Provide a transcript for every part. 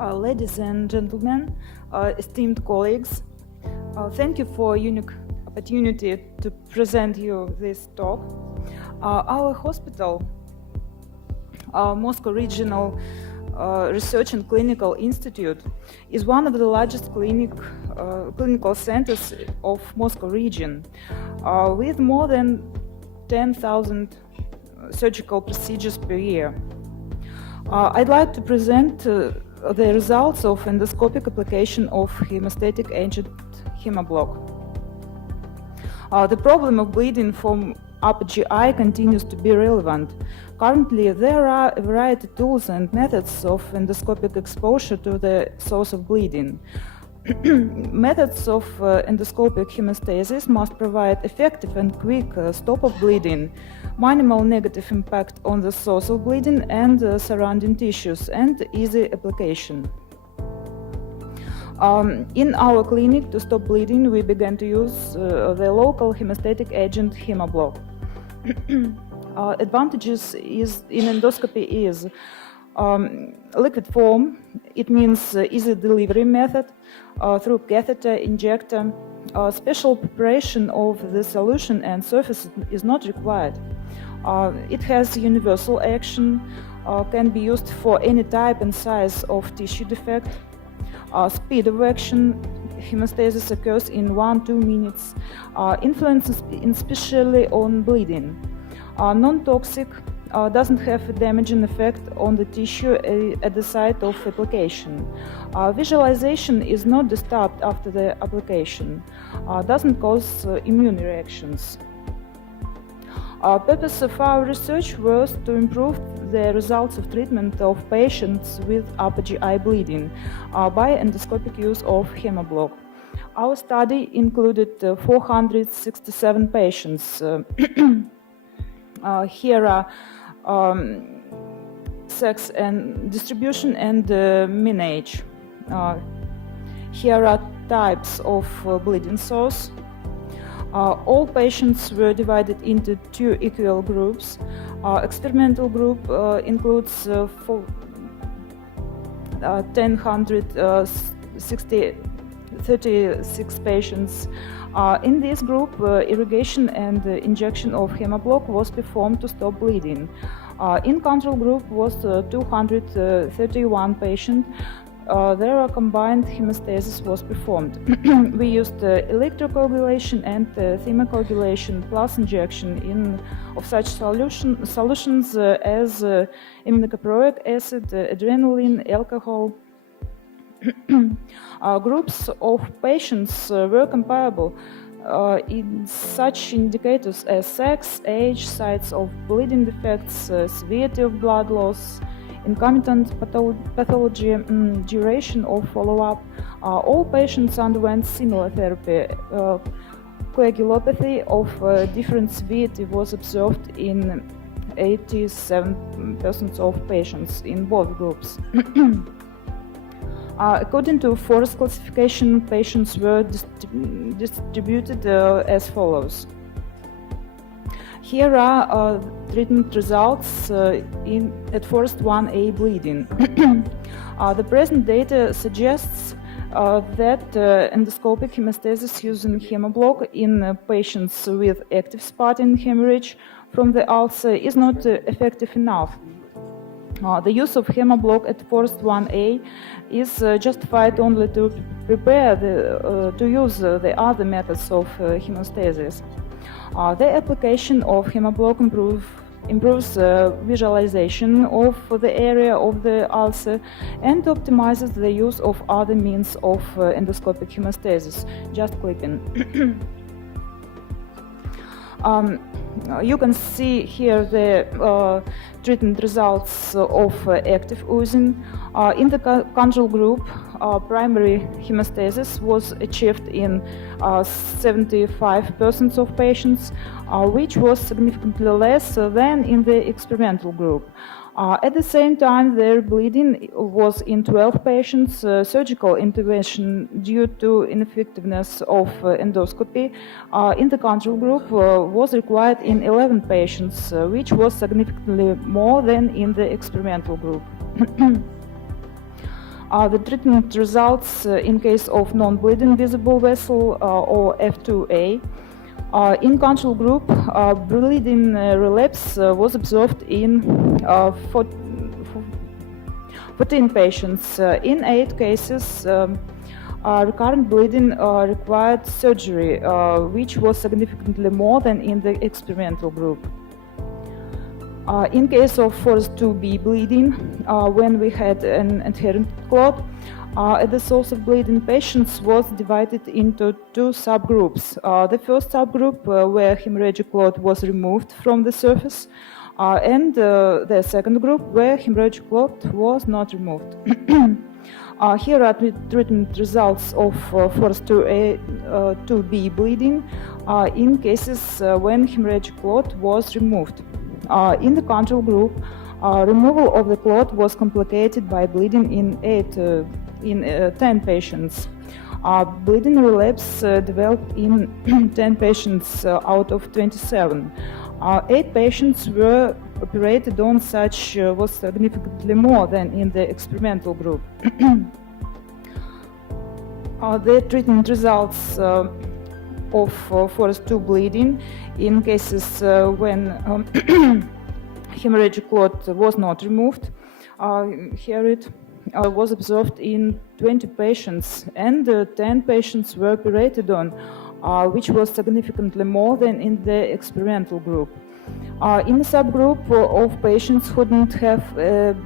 Ladies and gentlemen, esteemed colleagues, thank you for a unique opportunity to present you this talk. Our hospital, Moscow Regional Research and Clinical Institute, is one of the largest clinical centers of Moscow region, with more than 10,000 surgical procedures per year. I'd like to present the results of endoscopic application of hemostatic agent Haemoblock. The problem of bleeding from upper GI continues to be relevant. Currently, there are a variety of tools and methods of endoscopic exposure to the source of bleeding. Methods of endoscopic hemostasis must provide effective and quick stop of bleeding, minimal negative impact on the source of bleeding and surrounding tissues, and easy application. In our clinic, to stop bleeding, we began to use the local hemostatic agent Haemoblock. Advantages in endoscopy is liquid form. It means easy delivery method through catheter, injector. Special preparation of the solution and surface is not required. It has universal action, can be used for any type and size of tissue defect. Speed of action, hemostasis occurs in 1-2 minutes. Influences especially on bleeding. Non-toxic, doesn't have a damaging effect on the tissue at the site of application. Visualization is not disturbed after the application. Doesn't cause immune reactions. Purpose of our research was to improve the results of treatment of patients with upper GI bleeding by endoscopic use of Haemoblock. Our study included 467 patients. Here are sex and distribution and mean age. Here are types of bleeding source. All patients were divided into 2 equal groups. Experimental group includes 1,036 patients. In this group, irrigation and injection of Haemoblock was performed to stop bleeding. In control group was 231 patients. There a combined hemostasis was performed. We used electrocoagulation and thermocoagulation plus injection of such solutions as aminocaproic acid, adrenaline, alcohol. Groups of patients were comparable in such indicators as sex, age, sites of bleeding defects, severity of blood loss, concomitant pathology, duration of follow-up. All patients underwent similar therapy. Coagulopathy of different severity was observed in 87% of patients in both groups. According to Forest classification, patients were distributed as follows. Here are treatment results at Forest 1A bleeding. The present data suggests that endoscopic hemostasis using Haemoblock in patients with active spotting hemorrhage from the ulcer is not effective enough. The use of Haemoblock at Forest 1A is justified only to prepare to use the other methods of hemostasis. The application of Haemoblock improves visualization of the area of the ulcer and optimizes the use of other means of endoscopic hemostasis, just clipping. You can see here the treatment results of active oozing. In the control group, primary hemostasis was achieved in 75% of patients, which was significantly less than in the experimental group. At the same time, their bleeding was in 12 patients. Surgical intervention due to ineffectiveness of endoscopy in the control group was required in 11 patients, which was significantly more than in the experimental group. The treatment results in case of non-bleeding visible vessel or F2A. In control group, bleeding relapse was observed in 14 patients. In 8 cases, recurrent bleeding required surgery, which was significantly more than in the experimental group. In case of Forest 2B bleeding, when we had an adherent clot, at the source of bleeding, patients was divided into 2 subgroups. The first subgroup, where hemorrhagic clot was removed from the surface, and the second group, where hemorrhagic clot was not removed. Here are treatment results of Forest 2B bleeding in cases when hemorrhagic clot was removed. In the control group, removal of the clot was complicated by bleeding in 10 patients. Bleeding relapse developed in 10 patients out of 27. 8 patients were operated on, such was significantly more than in the experimental group. The treatment results of Forest 2 bleeding in cases when hemorrhagic clot was not removed. Here it was observed in 20 patients, and 10 patients were operated on, which was significantly more than in the experimental group. In the subgroup of patients who didn't have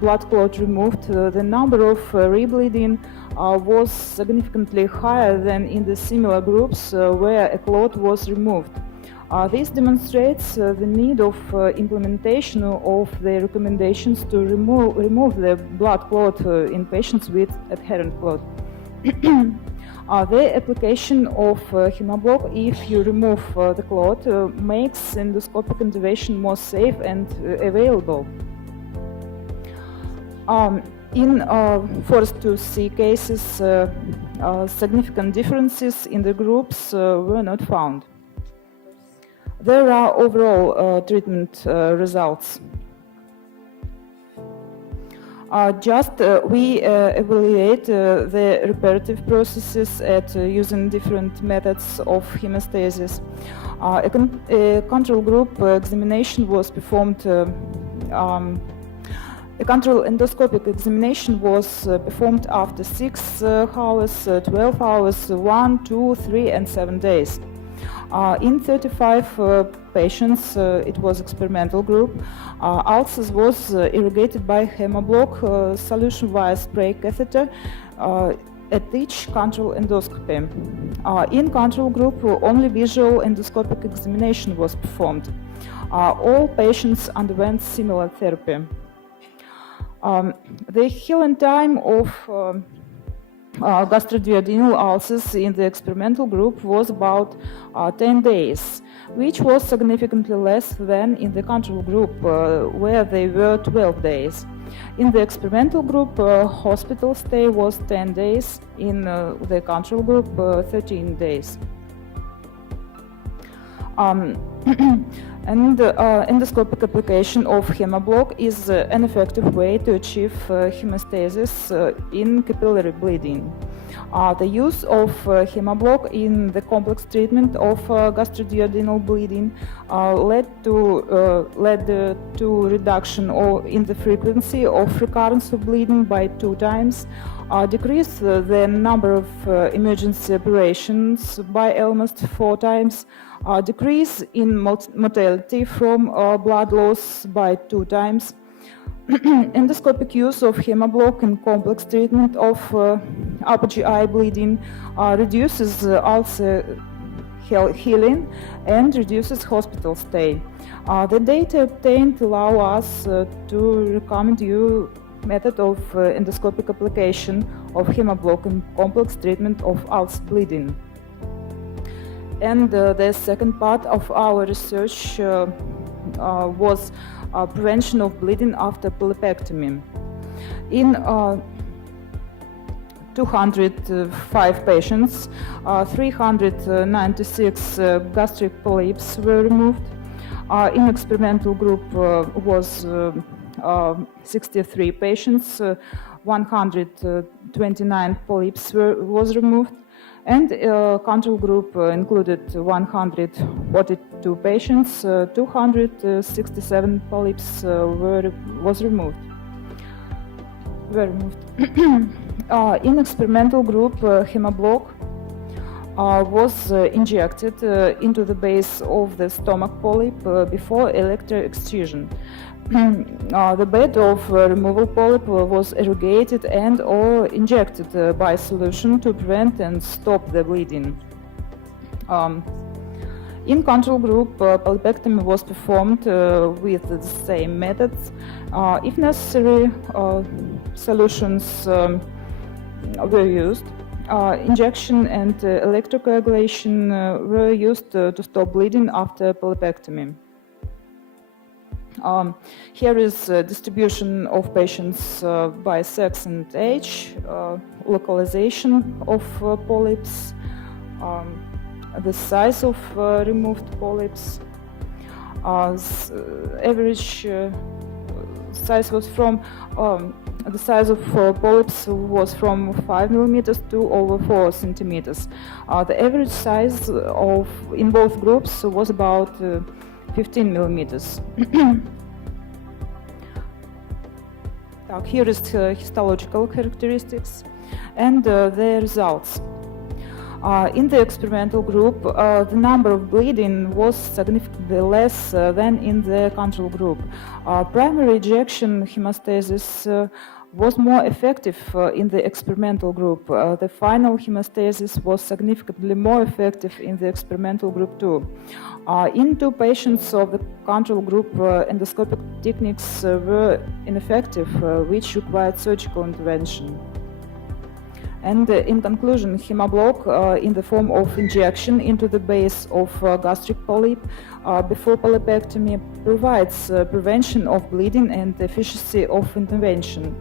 blood clot removed, the number of rebleeding was significantly higher than in the similar groups where a clot was removed. This demonstrates the need of implementation of the recommendations to remove the blood clot in patients with adherent clot. The application of Haemoblock, if you remove the clot, makes endoscopic intervention more safe and available. In Forest 2C cases, significant differences in the groups were not found. There are overall treatment results. We evaluate the reparative processes at using different methods of hemostasis. A control group examination was performed. A control endoscopic examination was performed after 6 hours, 12 hours, 1, 2, 3, and 7 days. In 35 patients, it was experimental group. Ulcers was irrigated by Haemoblock solution via spray catheter at each control endoscopy. In control group, only visual endoscopic examination was performed. All patients underwent similar therapy. The healing time of gastroduodenal ulcers in the experimental group was about 10 days, which was significantly less than in the control group, where they were 12 days. In the experimental group, hospital stay was 10 days, in the control group, 13 days. And endoscopic application of Haemoblock is an effective way to achieve hemostasis in capillary bleeding. The use of Haemoblock in the complex treatment of gastroduodenal bleeding led to reduction in the frequency of recurrence of bleeding by 2 times, decreased the number of emergency operations by almost 4 times, decrease in mortality from blood loss by 2 times. Endoscopic use of Haemoblock in complex treatment of upper GI bleeding reduces ulcer healing and reduces hospital stay. The data obtained allow us to recommend you method of endoscopic application of Haemoblock in complex treatment of ulcer bleeding. And the second part of our research was prevention of bleeding after polypectomy. In 205 patients, 396 gastric polyps were removed. In experimental group was 63 patients, 129 polyps was removed, and control group included 142 patients. 267 polyps was removed. In experimental group, Haemoblock was injected into the base of the stomach polyp before electroextrusion. The bed of removal polyp was irrigated and or injected by solution to prevent and stop the bleeding. In control group, polypectomy was performed with the same methods. If necessary, solutions were used. Injection and electrocoagulation were used to stop bleeding after polypectomy. Here is distribution of patients by sex and age, localization of polyps, the size of removed polyps. Average size was from the size of polyps was from 5 millimeters to over 4 centimeters. The average size in both groups was about 15 millimeters. Here is histological characteristics and their results. In the experimental group, the number of bleeding was significantly less than in the control group. Primary ejection hemostasis was more effective in the experimental group. The final hemostasis was significantly more effective in the experimental group too. In 2 patients of the control group, endoscopic techniques were ineffective, which required surgical intervention. And in conclusion, Haemoblock in the form of injection into the base of gastric polyp before polypectomy provides prevention of bleeding and efficiency of intervention.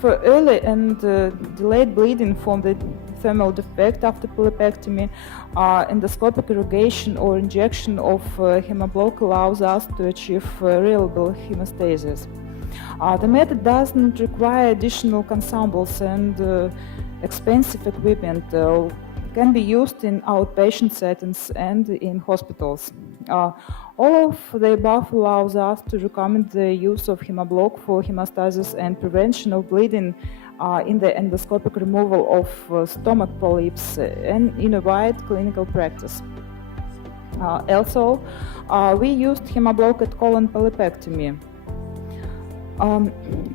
For early and delayed bleeding from the thermal defect after polypectomy, endoscopic irrigation or injection of Haemoblock allows us to achieve reliable hemostasis. The method doesn't require additional consumables and expensive equipment. Can be used in outpatient settings and in hospitals. All of the above allows us to recommend the use of Haemoblock for hemostasis and prevention of bleeding in the endoscopic removal of stomach polyps and in a wide clinical practice. Also, we used Haemoblock at colon polypectomy.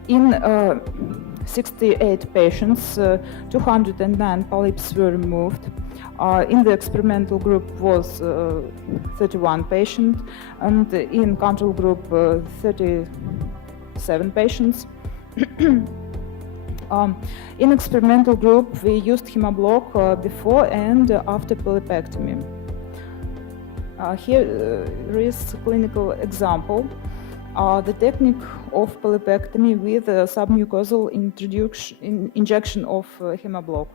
In 68 patients, 209 polyps were removed. In the experimental group was 31 patients, and in control group 37 patients. In experimental group, we used Haemoblock before and after polypectomy. Here is a clinical example. The technique of polypectomy with submucosal injection of Haemoblock.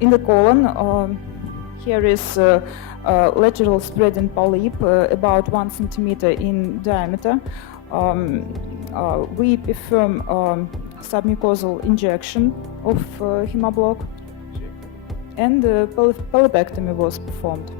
In the colon, here is lateral spreading polyp about 1 centimeter in diameter. We perform submucosal injection of Haemoblock, and polypectomy was performed.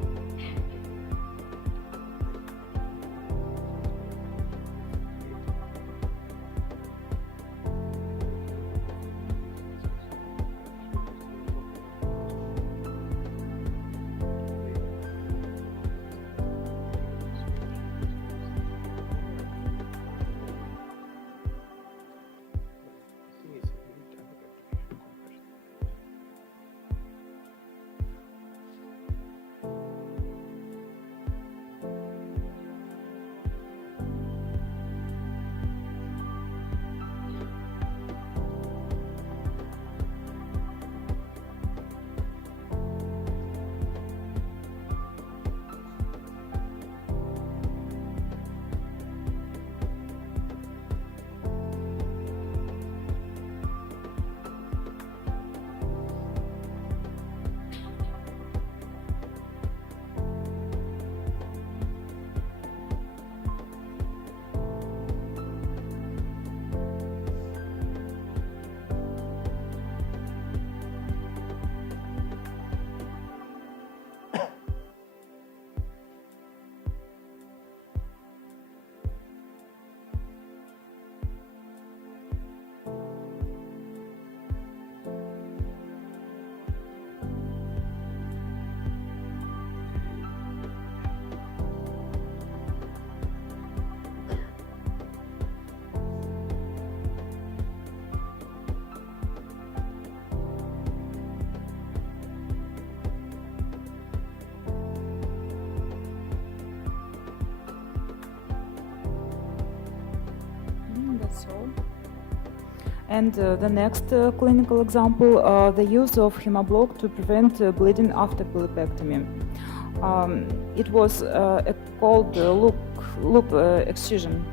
And the next clinical example, the use of Haemoblock to prevent bleeding after polypectomy. It was a cold loop excision.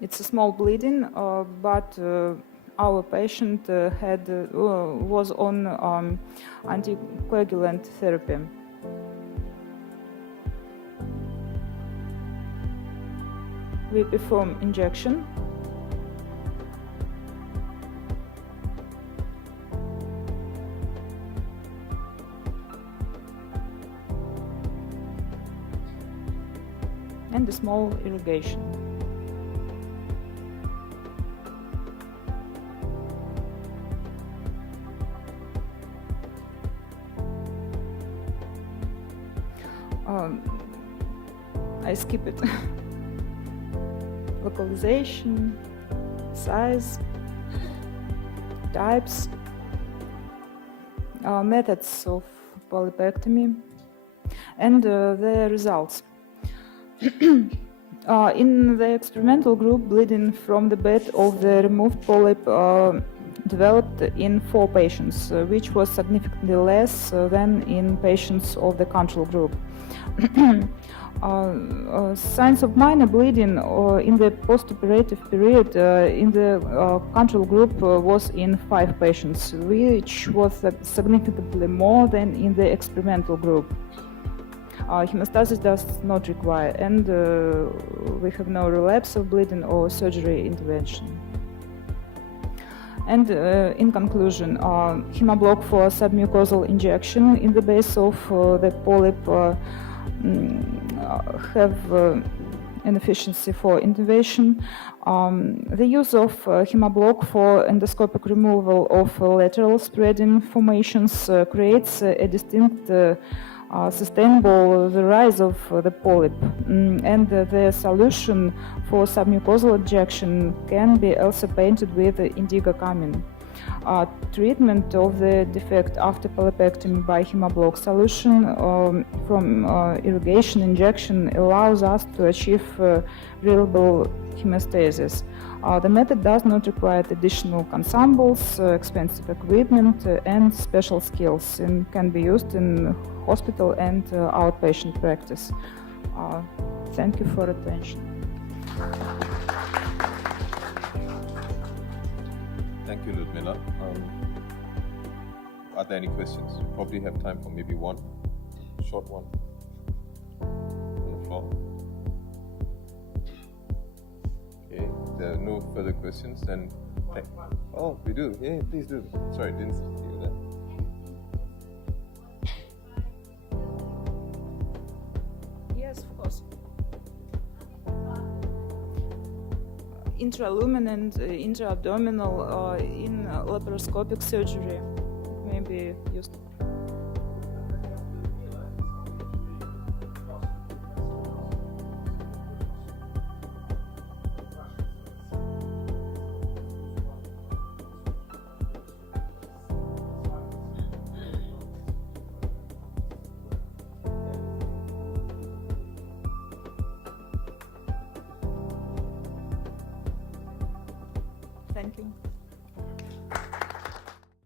It's a small bleeding, but our patient was on anticoagulant therapy. We perform injection. And a small irrigation. I skip it. Localization, size, types, methods of polypectomy, and the results. In the experimental group, bleeding from the bed of the removed polyp developed in 4 patients, which was significantly less than in patients of the control group. Signs of minor bleeding in the postoperative period in the control group was in 5 patients, which was significantly more than in the experimental group. Hemostasis does not require, and we have no relapse of bleeding or surgery intervention. And in conclusion, Haemoblock for submucosal injection in the base of the polyp have an efficiency for intervention. The use of Haemoblock for endoscopic removal of lateral spreading formations creates a distinct sustainable the rise of the polyp, and the solution for submucosal injection can be also painted with indigo carmine. Treatment of the defect after polypectomy by Haemoblock solution from irrigation injection allows us to achieve reliable hemostasis. The method does not require additional consumables, expensive equipment, and special skills, and can be used in hospital and outpatient practice. Thank you for attention. Thank you, Ludmila. Are there any questions? We probably have time for maybe one, short one on the floor. Okay, there are no further questions, then. Oh, we do. Yeah, please do. Sorry, didn't see you there. Yes, of course. Intralumen and intra-abdominal in laparoscopic surgery may be used. Thank you.